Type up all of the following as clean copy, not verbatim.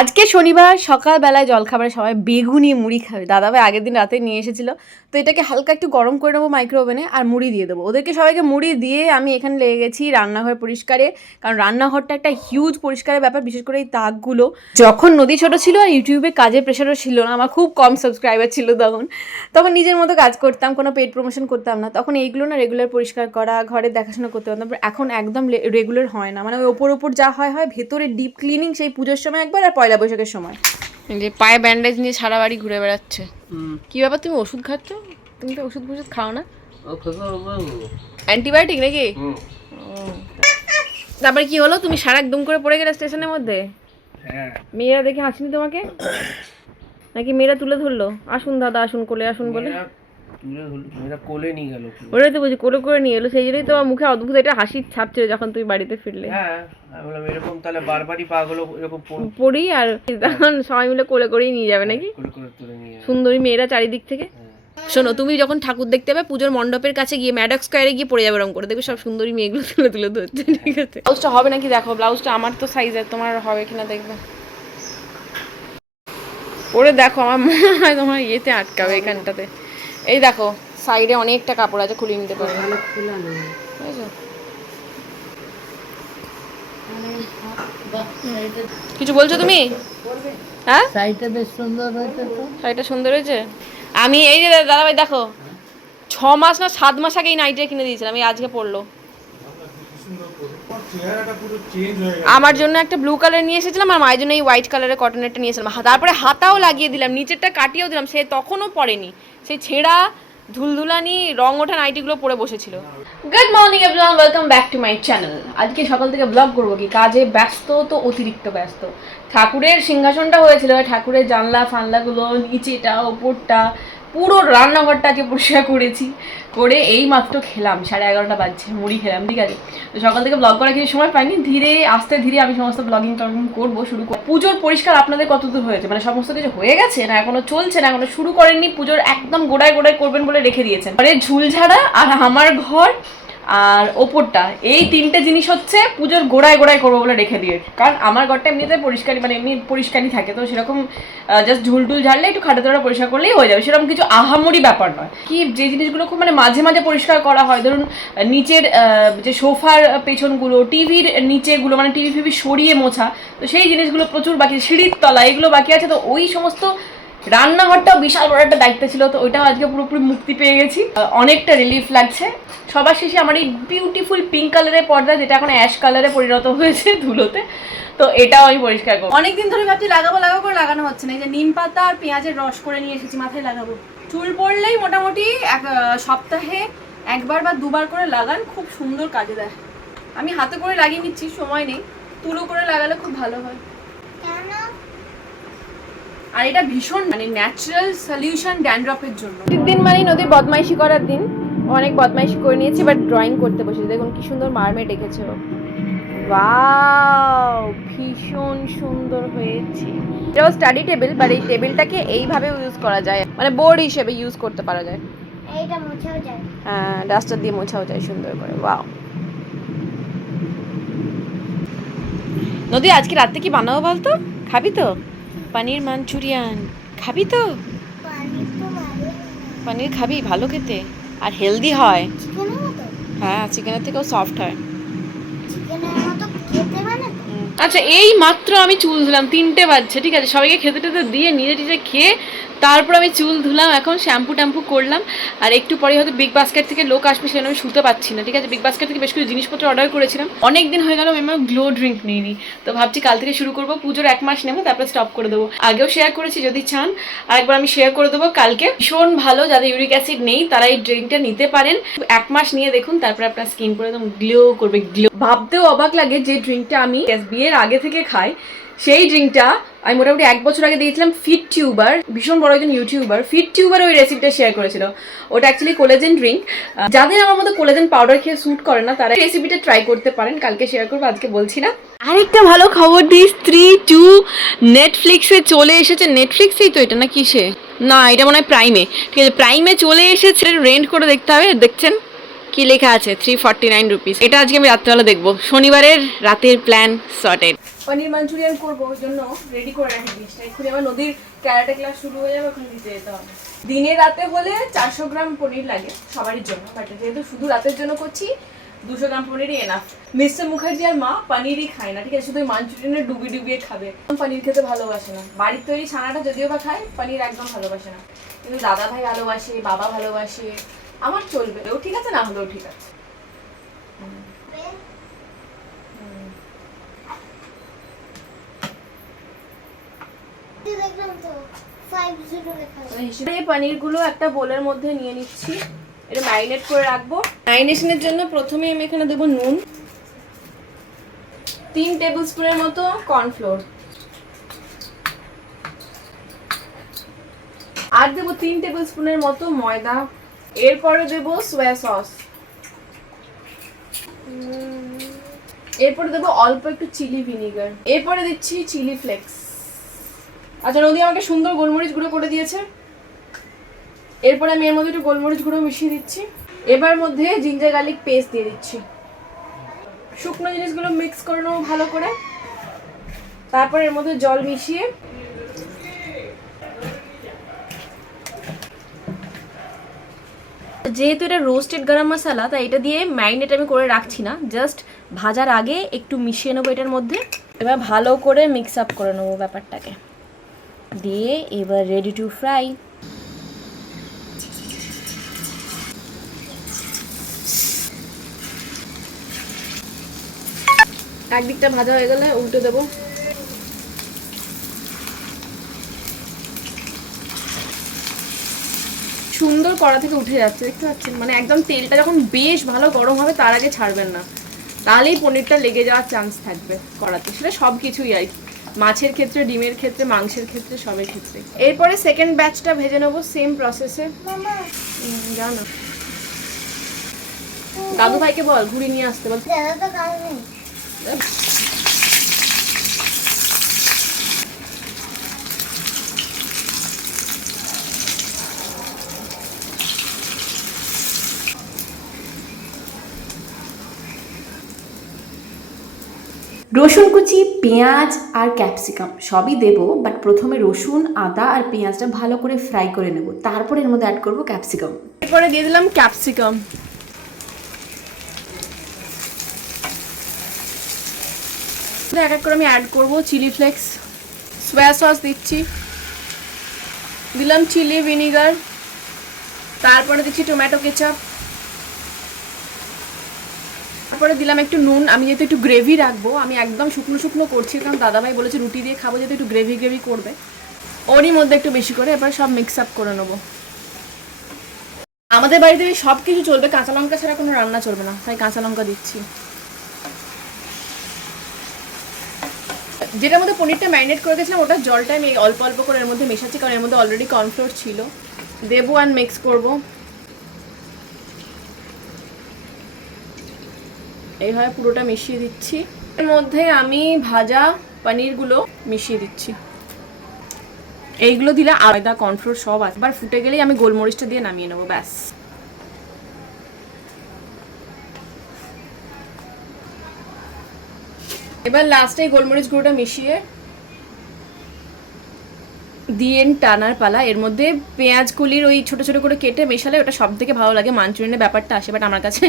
আজকে শনিবার সকালবেলায় জলখাবারে সবাই বেগুনি মুড়ি খাবে। দাদাভাই আগের দিন রাতে নিয়ে এসেছিল, তো এটাকে হালকা একটু গরম করে নেবো মাইক্রো ওভেনে আর মুড়ি দিয়ে দেবো ওদেরকে সবাইকে। মুড়ি দিয়ে আমি এখানে লেগে গেছি রান্নাঘর পরিষ্কারে, কারণ রান্নাঘরটা একটা হিউজ পরিষ্কারের ব্যাপার, বিশেষ করে এই তাকগুলো। যখন নদী ছোটো ছিল আর ইউটিউবে কাজের প্রেশারও ছিল না, আমার খুব কম সাবস্ক্রাইবার ছিল তখন নিজের মতো কাজ করতাম, কোনো পেড প্রমোশন করতাম না। তখন এইগুলো না রেগুলার পরিষ্কার করা, ঘরের দেখাশোনা করতে পারতাম। এখন একদম রেগুলার হয় না, মানে ওই ওপর যা হয় ভেতরে ডিপ ক্লিনিং সেই পুজোর সময় একবার আর পয়লা বৈশাখের সময়। যে পায়ে ব্যান্ডেজ নিয়ে সারা বাড়ি ঘুরে বেড়াচ্ছে। কি ব্যাপার, তুমি ওষুধ খাচ্ছ? তুমি তো ওষুধ খাও না? অ্যান্টিবায়োটিক নাকি? তারপরে কি হলো, তুমি সারা একদম করে পড়ে গেলে স্টেশনের মধ্যে? হ্যাঁ। মেয়েরা দেখে হাসিনি তোমাকে নাকি? মেয়েরা তুলে ধরলো, আসুন দাদা আসুন, কোলে আসুন বলে কোলে নিয়ে গেল। ওটাই তো বলছি, কোলে করে নিয়ে এলো। সেই জন্যই তোমার মুখে অদ্ভুত একটা হাসির ছাপ ছিল যখন তুমি বাড়িতে ফিরলে। হ্যাঁ, আমি বললাম এরকম তাহলে বারবারই পাগলো এরকম পড়ি আর তখন সবাই মিলে কোলে করেই নিয়ে যাবে নাকি? কোলে করে তুলে নিয়ে সুন্দরী মেয়েরা চারিদিক থেকে। শোনো, তুমি যখন ঠাকুর দেখতে যাবে পুজোর মণ্ডপের কাছে গিয়ে ম্যাডক স্কোয়ারে গিয়ে পড়ে যাবে এরকম করে, দেখবে সব সুন্দরী মেয়েগুলো তুলে তুলে ধরছে। ঠিক আছে, ব্লাউজটা হবে নাকি দেখো, ব্লাউজটা আমার তো সাইজের, তোমার হবে কিনা দেখবে। পরে দেখো, আমার মনে হয় তোমার ইয়েতে আটকাবে এখানটাতে। এই দেখো সাইডে অনেকটা কাপড় আছে, খুলে নিতে পারবে। কিছু বলছো তুমি? হ্যাঁ, শাড়িটা বেশ সুন্দর হয়েছে তো। শাড়িটা সুন্দর হয়েছে। আমি এই যে দাদাভাই দেখো, 6 মাস না 7 মাস আগে এই নাইটিটা কিনে দিয়েছিলাম, এই আজকে পরলো। আমার জন্য একটা ব্লু কালার নিয়ে এসেছিলাম আর মায়ের জন্য এই হোয়াইট কালারের কটনেরটা নিয়েছিলাম। তারপরে হাতাও লাগিয়ে দিলাম, নিচেরটা কাটিয়েও দিলাম, সে তখনও পরেনি। সেই ছেঁড়া ধুলধুলানি রং ওঠা নাইটিগুলো পরে বসেছিল। Good morning everyone, welcome back to my channel. আজকে সকাল থেকে ব্লগ করবো কি, কাজে ব্যস্ত তো অতিরিক্ত ব্যস্ত। ঠাকুরের সিংহাসনটা হয়েছিল, ঠাকুরের জানলা ফানলাগুলো, নিচেটা ওপরটা পুরো রান্নাঘরটা আজকে পরিষ্কার করেছি। করে এই মাত্র খেলাম, 11:30 বাজছে, মুড়ি খেলাম। ঠিক আছে, তো সকাল থেকে ব্লগ করার কিছু সময় পাইনি, ধীরে আস্তে ধীরে আমি সমস্ত ব্লগিং টগিং করবো, শুরু করবো। পুজোর পরিষ্কার আপনাদের কতদূর হয়েছে, মানে সমস্ত কিছু হয়ে গেছে না এখনো চলছে, না এখনো শুরু করেননি? পুজোর একদম গোড়ায় গোড়ায় করবেন বলে রেখে দিয়েছেন। ঘরের ঝুলঝাড়া আর আমার ঘর আর ওপরটা, এই তিনটে জিনিস হচ্ছে পুজোর গোড়ায় গোড়ায় করবো বলে রেখে দিয়েছে। কারণ আমার ঘরটা এমনিতে পরিষ্কারই, মানে এমনি পরিষ্কারই থাকে, তো সেরকম জাস্ট ঝুলটুল ঝাড়লে একটু খাটা তোড়া পরিষ্কার করলেই হয়ে যাবে, সেরকম কিছু আহামরি ব্যাপার নয়। কি যে জিনিসগুলো খুব মানে মাঝে মাঝে পরিষ্কার করা হয়, ধরুন নিচের যে সোফার পেছনগুলো, টিভির নিচেগুলো, মানে টিভি ফিভি সরিয়ে মোছা, তো সেই জিনিসগুলো প্রচুর বাকি, সিঁড়ির তলা এগুলো বাকি আছে। তো ওই সমস্ত, রান্নাঘরটাও বিশাল বড় একটা দায়িত্ব ছিল, তো ওইটাও আজকে পুরোপুরি মুক্তি পেয়ে গেছি, অনেকটা রিলিফ লাগছে। সবার শেষে আমার এই বিউটিফুল পিঙ্ক কালারের পর্দা, যেটা এখন অ্যাশ কালারে পরিণত হয়েছে ধুলোতে, তো এটাও আমি পরিষ্কার করবো। অনেকদিন ধরে ভাবছি লাগাবো করে লাগানো হচ্ছে না। এই যে নিম পাতা আর পেঁয়াজের রস করে নিয়ে এসেছি, মাথায় লাগাবো। চুল পড়লেই মোটামুটি সপ্তাহে 1 বার বা 2 বার করে লাগান, খুব সুন্দর কাজে দেয়। আমি হাতে করে লাগিয়ে নিচ্ছি, সময় নেই, তুলো করে লাগালে খুব ভালো হয়। আর এটা ভীষণ মানে ন্যাচারাল সলিউশন ড্যান্ড্রফের জন্য। দিন মানে নদীর বদমাইশি করার দিন, অনেক বদমাইশি করে নিয়েছি, বাট ড্রয়িং করতে বসেছি। দেখুন কি সুন্দর মারমেড এঁকেছে ও, ওয়াও ভীষণ সুন্দর হয়েছে। এটাও স্টাডি টেবিল, বাট এই টেবিলটাকে এইভাবে ইউজ করা যায়, মানে বোর্ড হিসেবে ইউজ করতে পারা যায়। এইটা মোছাও যায়, হ্যাঁ ডাস্টার দিয়ে মোছাও যায় সুন্দর করে। ওয়াও। নদী আজকে রাতে কি বানাবো বলতো? খাবি তো? পনির মাঞ্চুরিয়ান খাবি তো? পনির খাবি? ভালো খেতে আর হেলদি হয়। হ্যাঁ, চিকেনের থেকেও সফট হয়। আচ্ছা, এই মাত্র আমি চুল ধুলাম, 3টে বাজছে। ঠিক আছে, সবাইকে খেতে টেতে দিয়ে নিজে টিজে খেয়ে তারপর আমি চুল ধুলাম, এখন শ্যাম্পু ট্যাম্পু করলাম। আর একটু পরে হয়তো বিগ বাস্কেট থেকে লোক আসবে, সেখানে আমি শুতে পাচ্ছি না। ঠিক আছে, বিগ বাস্কেট থেকে বেশ কিছু জিনিসপত্র অর্ডার করেছিলাম, অনেক দিন হয়ে গেল আমি আমার গ্লো ড্রিঙ্ক নিইনি, তো ভাবছি কাল থেকে শুরু করবো। পুজোর 1 মাস নেবো, তারপরে স্টপ করে দেবো। আগেও শেয়ার করেছি, যদি চান আরেকবার আমি শেয়ার করে দেবো কালকে। ভীষণ ভালো, যাদের ইউরিক অ্যাসিড নেই তারা এই ড্রিঙ্কটা নিতে পারেন। 1 মাস নিয়ে দেখুন, তারপরে আপনার স্কিন পুরো একদম গ্লো করবে। গ্লো ভাবতেও অবাক লাগে যে ড্রিঙ্কটা আমি বিয়ের আগে থেকে খাই। সেই ড্রিঙ্কটা আমি মোটামুটি 1 বছর আগে দিয়েছিলাম ফিট টিউবার, ভীষণ বড় একজন ইউটিউবার, ফিট টিউবার ওই রেসিপিটা শেয়ার করেছিল। ওটা অ্যাকচুয়ালি কোলাজেন ড্রিঙ্ক। যাদের আমার মতো কোলাজেন পাউডার খেয়ে স্যুট করে না, তারা রেসিপিটা ট্রাই করতে পারেন। কালকে শেয়ার করবো, আজকে বলছি না। আরেকটা ভালো খবর দিই, স্ত্রী 2 নেটফ্লিক্সে চলে এসেছে। নেটফ্লিক্সেই তো এটা, না কিসে? না, এটা মনে হয় প্রাইমে। ঠিক আছে, প্রাইমে চলে এসেছে, রেন্ট করে দেখতে হবে। দেখছেন কি লেখা আছে, 349 রুপিস। এটা আজকে আমি রাত্রেবেলা দেখবো, শনিবারের রাতের প্ল্যান সর্টেড। পনির মাঞ্চুরিয়ান করবো, ওই জন্য রেডি করে রাখি জিনিসটা। এক্ষুনি আমার নদীর ক্যারাটে ক্লাস শুরু হয়ে যাবে, ওখানে দিতে যেতে হবে। দিনে রাতে হলে 400 গ্রাম পনির লাগে সবারই জন্য, বাট যেহেতু শুধু রাতের জন্য করছি 200 গ্রাম পনিরই এনাফ। মিস্টার মুখার্জি আর মা পনিরই খায় না, ঠিক আছে, শুধু মাঞ্চুরিয়ানে ডুবিয়ে খাবে। পনির খেতে ভালোবাসে না, বাড়ির তৈরি ছানাটা যদিও বা খায়, পনির একদম ভালোবাসে না। কিন্তু দাদা ভাই ভালোবাসে, বাবা ভালোবাসে, আমার চলবে, ও ঠিক আছে, না হলেও ঠিক আছে। দেখলাম তো 50 লেখা আছে। এই পনিরগুলো একটা বোলের মধ্যে নিয়ে নিচ্ছি, এটা ম্যারিনেট করে রাখবো। ম্যারিনেশনের জন্য প্রথমে আমি এখানে দেবো নুন, 3 টেবিল স্পুনের মতো কর্নফ্লোর, আর দেবো 3 টেবিল স্পুনের মতো ময়দা। এরপরে দেবো সোয়া সস, এরপরে দেবো অল্প একটু চিলি ভিনিগার, এরপরে দিচ্ছি চিলি ফ্লেক্স। আচ্ছা, নদী আমাকে সুন্দর গোলমরিচ গুঁড়ো করে দিয়েছে। এরপরে আমি এর মধ্যে একটু গোলমরিচ গুঁড়ো মিশিয়ে দিচ্ছি। এবার মধ্যে জিঞ্জার গার্লিক পেস্ট দিয়ে দিচ্ছি। শুকনো জিনিসগুলো মিক্স করে নেবো ভালো করে। তারপর এর মধ্যে জল মিশিয়ে যেহেতু এটা রোস্টেড গরম মশলা, তাই এটা দিয়ে ম্যারিনেট আমি করে রাখছি না, জাস্ট ভাজার আগে একটু মিশিয়ে নেবো এটার মধ্যে। এবার ভালো করে মিক্স আপ করে নেবো ব্যাপারটাকে দিয়ে, এবার রেডি টু ফ্রাই। একদিকটা ভাজা হয়ে গেলে উল্টে দেবো। সুন্দর কড়া থেকে উঠে যাচ্ছে, দেখতে পাচ্ছেন, মানে একদম তেলটা যখন বেশ ভালো গরম হবে তার আগে ছাড়বেন না, তাহলেই পনিরটা লেগে যাওয়ার চান্স থাকবে কড়াতে। সেটা সব কিছুই আর কি, মাছের ক্ষেত্রে, ডিমের ক্ষেত্রে, মাংসের ক্ষেত্রে, সবের ক্ষেত্রে। এরপরে সেকেন্ড ব্যাচটা ভেজে নেবো সেম প্রসেসে। জানো দাদু ভাইকে বল ঘুরি নিয়ে আসতে বল। দাদা তো কাজ নেই। রসুন কুচি, পেঁয়াজ আর ক্যাপসিকাম সবই দেবো, বাট প্রথমে রসুন, আদা আর পেঁয়াজটা ভালো করে ফ্রাই করে নেব, তারপর এর মধ্যে অ্যাড করবো ক্যাপসিকাম। এরপরে দিয়ে দিলাম ক্যাপসিকাম। এক এক করে আমি অ্যাড করবো চিলি ফ্লেক্স, সোয়া সস দিচ্ছি, দিলাম চিলি ভিনিগার, তারপরে দিচ্ছি টমেটো কেচাপ, তারপরে দিলাম একটু নুন। আমি যেহেতু একটু গ্রেভি রাখবো, আমি একদম শুকনো শুকনো করছি, কারণ দাদাভাই বলেছে রুটি দিয়ে খাবো, যেহেতু একটু গ্রেভি করবে, ওরই মধ্যে একটু বেশি করে এবার সব মিক্স আপ করে নেবো। আমাদের বাড়িতে সব কিছু চলবে, কাঁচা লঙ্কা ছাড়া কোনো রান্না চলবে না, তাই কাঁচা লঙ্কা দিচ্ছি। যেটার মধ্যে পনিরটা ম্যারিনেট করে গেছিলাম, ওটার জলটা আমি অল্প অল্প করে এর মধ্যে মেশাচ্ছি, কারণ এর মধ্যে অলরেডি কর্নফ্লোর ছিল। দেবো আর মিক্স করবো, এইভাবে পুরোটা মিশিয়ে দিচ্ছি। এর মধ্যে আমি ভাজা পনিরগুলো মিশিয়ে দিচ্ছি। এইগুলো দিলে আলাদা কর্নফ্লোর সব আছে, এবার ফুটে গেলেই আমি গোলমরিচটা দিয়ে নামিয়ে নেবো, ব্যাস। এবার লাস্টে গোলমরিচ গুঁড়োটা মিশিয়ে দিয়ে টানার পালা। এর মধ্যে পেঁয়াজ কলির ওই ছোটো ছোটো করে কেটে মেশালে ওটা সব থেকে ভালো লাগে, মাঞ্চুরিয়ানের ব্যাপারটা আসে। বাট আমার কাছে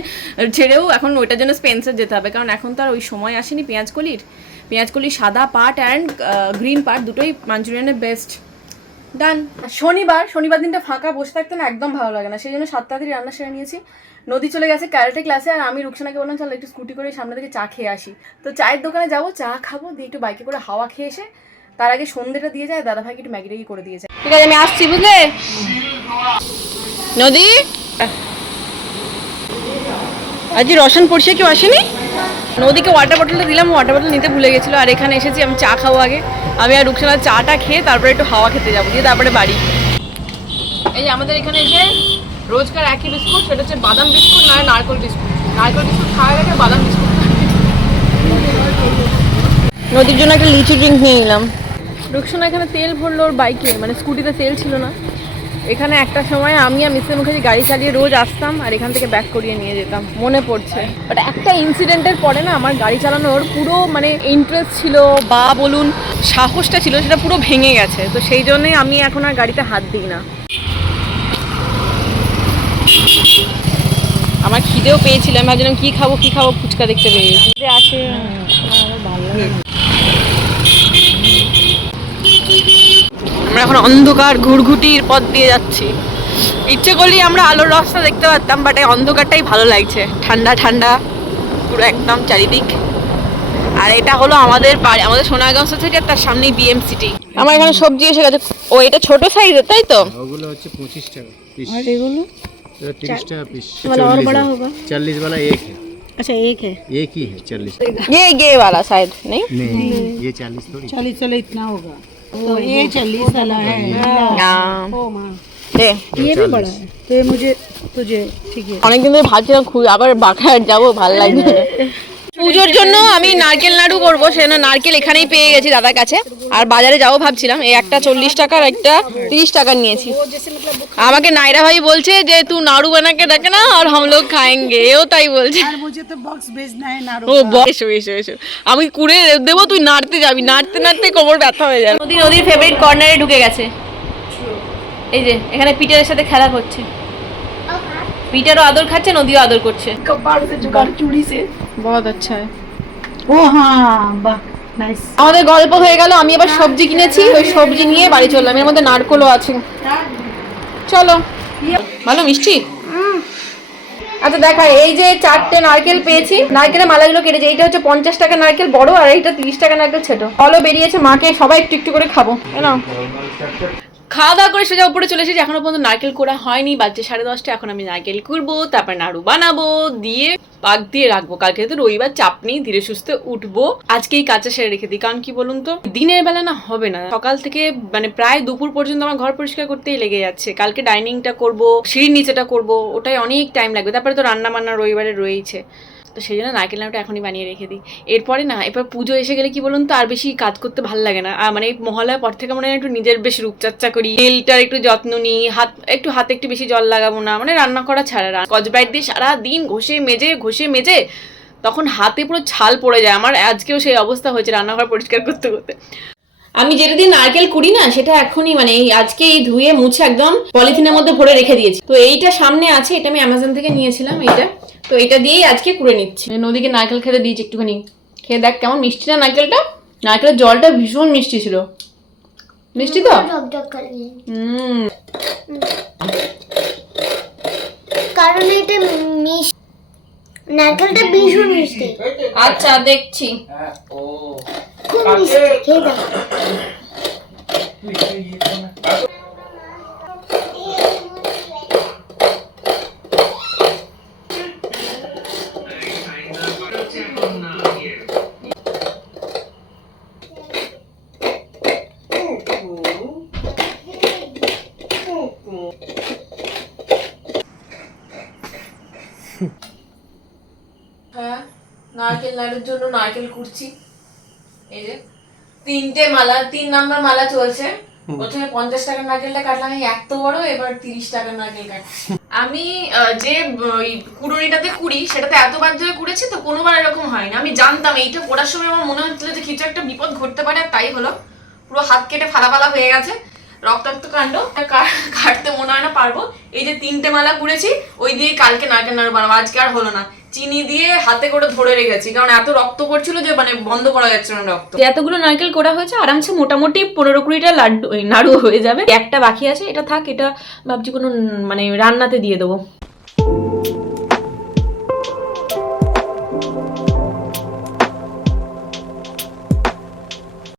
ছেড়েও এখন ওইটার জন্য স্পেন্সার যেতে হবে, কারণ এখন তো আর ওই সময় আসেনি পেঁয়াজ কলির সাদা পার্ট অ্যান্ড গ্রিন পার্ট দুটোই মাঞ্চুরিয়ানের বেস্ট। ডান। শনিবার দিনটা ফাঁকা বসে থাকতে না একদম ভালো লাগে না, সেই জন্য 7 তাড়াতাড়ি রান্না সেরে নিয়েছি। নদী চলে গেছে ক্যারাটে ক্লাসে, আর আমি রুকসানাকে বললাম চল একটু স্কুটি করে সামনে থেকে চা খেয়ে আসি। তো চায়ের দোকানে যাবো, চা খাবো, দিয়ে একটু বাইকে করে হাওয়া খেয়ে এসে তার আগে সন্ধ্যেটা দিয়ে যায়, দাদা ভাইকে একটু ম্যাগি করে দিয়ে যায়। ঠিক আছে, আমি আসছি, বুঝলে নদী। আজ রসন পড়ছে, কেউ আসেনি। নদীকে ওয়াটার বটলটা দিলাম, ওয়াটার বটল নিতে ভুলে গেছিলো। আর এখানে এসেছি আমি চা খাবো আগে, আমি আর রুকসানা চাটা খেয়ে তারপরে একটু হাওয়া খেতে যাবো, দিয়ে তারপরে বাড়ি। এই যে আমাদের এখানে এসে রোজকার একই বিস্কুট, সেটা হচ্ছে বাদাম বিস্কুট, না নারকল বিস্কুট। নারকল বিস্কুট খাওয়া গেছে, বাদাম বিস্কুট। নদীর জন্য একটা লিচি ড্রিঙ্ক নিয়ে নিলাম। রুকসানা এখানে তেল ভরলো ওর বাইকে, মানে স্কুটিতে তেল ছিল না, এখানে একটা সময় আমি আর মিস্টার মুখার্জি গাড়ি চালিয়ে রোজ আসতাম আর এখান থেকে ব্যাক করিয়ে নিয়ে যেতাম, মনে পড়ছে। বাট একটা ইনসিডেন্টের পরে না আমার গাড়ি চালানোর পুরো মানে ইন্টারেস্ট ছিল বা বলুন সাহসটা ছিল, সেটা পুরো ভেঙে গেছে। তো সেই জন্যই আমি এখন আর গাড়িতে হাত দিই না। আমার খিদেও পেয়েছিল, আমি ভাবছিলাম কি খাবো ফুচকা দেখতে পেয়ে আছে। আমরা এখন অন্ধকার ঘুরঘুটির পথ দিয়ে যাচ্ছি। ইচ্ছে করলেই আমরা আলোর রাস্তা দেখতে পারতাম, বাট এই অন্ধকারটাই ভালো লাগছে। ঠান্ডা ঠান্ডা পুরো একদম চারিদিক। আর এটা হলো আমাদের বাড়ি, আমাদের সোনারগঞ্জ থেকে, তার সামনেই বিএমসিটি। আমার এখানে সবজি এসে গেছে। ও এটা ছোট সাইজের, তাই তো? ওগুলো হচ্ছে 25 টাকা পিস। और एगोलो 30 টাকা পিস। वाला और बड़ा होगा। 40 वाला एक है। अच्छा एक है, एक ही है 40। ये वाला शायद नहीं। नहीं ये 40 थोड़ी। 40 वाला इतना होगा, तो ये 40 वाला है। ओ माँ, दे। ये भी बड़ा है, तो ये मुझे तुझे ठीक है। অনেকদিন ধরে ভাবছিলাম খুব আবার বাঁকড়াহাট যাবো, ভালো লাগছে। পুজোর জন্য আমি নারকেল নাড়ু করবো, সেজন্য নারকেল এখানেই পেয়ে গেছি দাদার কাছে। আর বাজারে যাবো ভাবছিলাম, এই একটা 40 টাকার, একটা 30 টাকার নিয়েছি। আমাকে নাইরা ভাই বলছে যে তুই নাড়ু বানাকে ডাকে না আর हम लोग खाएंगे, এও তাই বলছে। और मुझे तो बॉक्स भेजना है नाड़ू ও এসো এসো এসো, আমি কুড়ে দেবো, তুই নাড়তে যাবি, নাড়তে নাড়তে কোমর ব্যথা হয়ে যাবে। নদীর ফেভারিট কর্নারে ঢুকে গেছে। এই যে এখানে পিটারের সাথে খেলা করছে, পিটারও আদর খাচ্ছে, নদীও আদর করছে। कपाड़ से जुगाड़ चूड़ी से। বহুত আচ্ছা। ओ हाँ वाह नाइस। আমাদের গল্প হয়ে গেল, আমি এবার সবজি কিনেছি, ওই সবজি নিয়ে বাড়ি চললাম। এর মধ্যে নারকলও আছে, চলো। ভালো মিষ্টি। আচ্ছা দেখা, এই যে 4টে নারকেল পেয়েছি, নারকেলের মালাগুলো কেটেছি। এইটা হচ্ছে 50 টাকা নারকেল বড়, আর এইটা 30 টাকা নারকেল ছোট। ফলও বেরিয়েছে, মাকে সবাই একটু একটু করে খাবো। না খাওয়া দাওয়া করে সোজা উপরে চলে এসেছি। এখনো পর্যন্ত নারকেল কোড়া হয়নি, বাজছে 10:30। এখন আমি নারকেল কুড়বো, তারপর নাড়ু বানাবো, দিয়ে পাক দিয়ে রাখবো। কালকে তো রবিবার, চাপ নেই, ধীরে সুস্থে উঠবো। আজকেই কাজটা সেরে রেখে দিই, কারণ কি বলুন তো, দিনের বেলা না হবে না, সকাল থেকে মানে প্রায় দুপুর পর্যন্ত আমার ঘর পরিষ্কার করতেই লেগে যাচ্ছে। কালকে ডাইনিংটা করবো, সিঁড়ির নিচেটা করবো, ওটাই অনেক টাইম লাগবে। তারপরে তো রান্না বান্না রবিবারে রয়েছে, তো সেই জন্য নারকেল নাড়ুটা এখনই বানিয়ে রেখে দিই। এরপরে না, এবার পুজো এসে গেলে কি বলুন তো, আর বেশি কাজ করতে ভালো লাগে না। মানে মহালয়ার পর থেকে মনে হয় একটু নিজের বেশ রূপচর্চা করি, তেলটার একটু যত্ন নিই, হাতে একটু বেশি জল লাগাবো না, মানে রান্না করা ছাড়া স্কচব্রাইট দিয়ে সারা দিন ঘষে মেজে তখন হাতে পুরো ছাল পড়ে যায়। আমার আজকেও সেই অবস্থা হয়েছে রান্নাঘর পরিষ্কার করতে করতে। আমি যেটা দিয়ে নারকেল কুড়ি না, সেটা এখনই মানে আজকেই ধুয়ে মুছে একদম পলিথিনের মধ্যে ভরে রেখে দিয়েছি। তো এইটা সামনে আছে, এটা আমি অ্যামাজন থেকে নিয়েছিলাম এইটা। তো এটা দিয়েই আজকে কুড়ে নিচ্ছি। নদীকে নারকেল খেতে দিয়েছি একটুখানি, খেয়ে দেখ কেমন মিষ্টি না নারকেলটা। নারকেলের জলটা ভীষণ মিষ্টি ছিল। মিষ্টি তো? কারণ এটা মিষ্টি, নারকেলটা ভীষণ মিষ্টি। আচ্ছা দেখছি। খুব মিষ্টি, খেয়ে দেখ। হ্যাঁ, নারকেল নাড়ুর জন্য নারকেল কুড়ছি। এই যে 3টে মালা, 3 নাম্বার মালা চলছে। প্রথমে 50 টাকার নারকেলটা কাটলাম, এই এত বড়। এবার 30 টাকার নারকেল কাটছি। আমি যে কুড়ুনিটাতে কুড়ি, সেটাতে এতবার ধরে কুড়েছি, তো কোনোবার এরকম হয়নি। আমি জানতাম এইটা করার সময় আমার মনে হচ্ছিল যে কিছু একটা বিপদ ঘটতে পারে, আর তাই হলো। পুরো হাত কেটে ফালা হয়ে গেছে, রক্তাক্ত কাণ্ড। কাটতে মনে হয় না পারবো। এই যে 3টে মালা কুড়েছি, ওই দিয়ে কালকে নারকেল নাড়ু বানাবো। আজকে আর হলো না, চিনি দিয়ে হাতে করে ধরে রেখেছি, কারণ এত রক্ত পড়ছিল যে মানে বন্ধ করা যাচ্ছে না রক্ত। এতগুলো নারকেল করা হয়েছে, আরামসে মোটামুটি 15-20টা নাড়ু হয়ে যাবে। একটা বাকি আছে, এটা থাক, এটা ভাবছি কোনো মানে রান্নাতে দিয়ে দেবো।